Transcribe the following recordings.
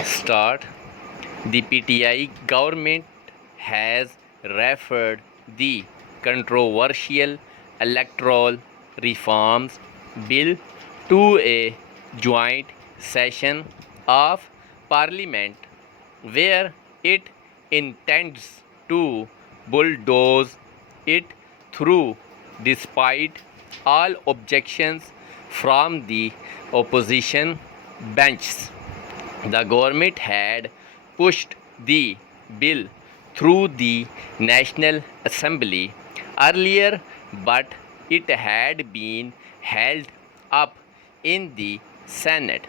Start. The PTI government has referred the controversial electoral reforms bill to a joint session of parliament where it intends to bulldoze it through despite all objections from the opposition benches. The government had pushed the bill through the National Assembly earlier, but it had been held up in the Senate,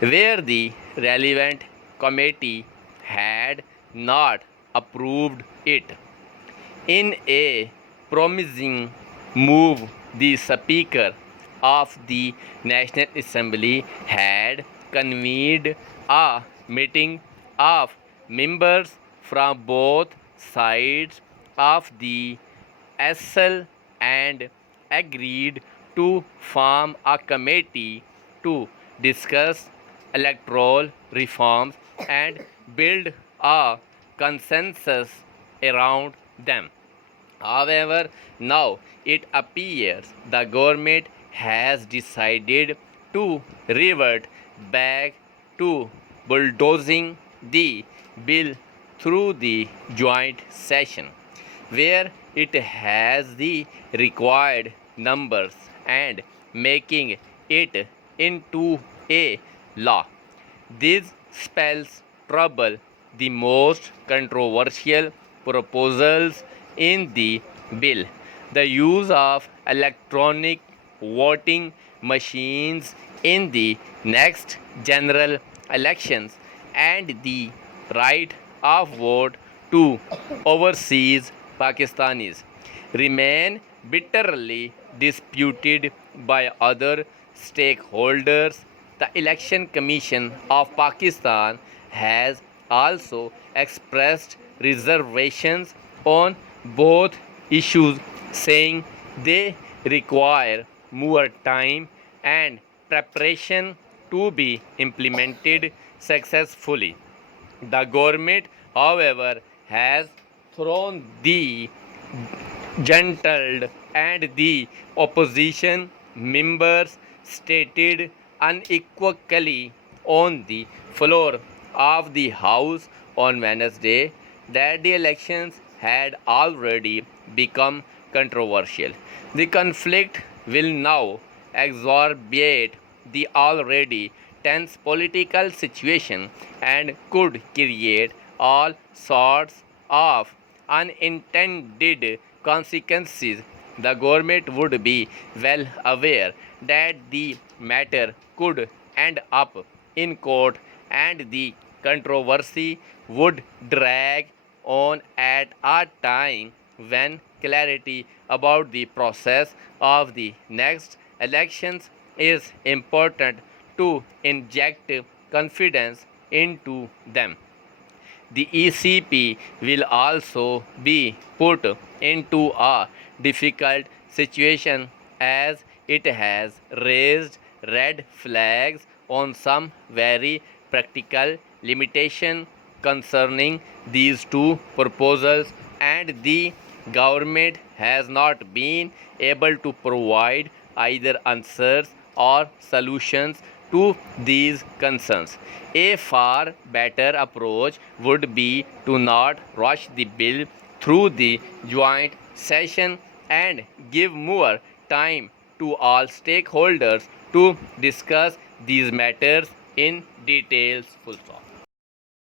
where the relevant committee had not approved it. In a promising move, the Speaker of the National Assembly had convened a meeting of members from both sides of the SL and agreed to form a committee to discuss electoral reforms and build a consensus around them. However, now it appears the government has decided to revert back to bulldozing the bill through the joint session, where it has the required numbers and making it into a law. This spells trouble. The most controversial proposals in the bill, the use of electronic voting machines in the next general elections, and the right of vote to overseas Pakistanis remain bitterly disputed by other stakeholders. The Election Commission of Pakistan has also expressed reservations on both issues, saying they require more time and preparation to be implemented successfully. The government, however, has thrown the gentled, and the opposition members stated unequivocally on the floor of the House on Wednesday that the elections had already become controversial. The conflict will now exacerbate the already tense political situation and could create all sorts of unintended consequences. The government would be well aware that the matter could end up in court, and the controversy would drag on at a time when clarity about the process of the next elections is important to inject confidence into them. The ECP will also be put into a difficult situation as it has raised red flags on some very practical limitation concerning these two proposals, and the government has not been able to provide either answers or solutions to these concerns. A far better approach would be to not rush the bill through the joint session and give more time to all stakeholders to discuss these matters in details. Full stop.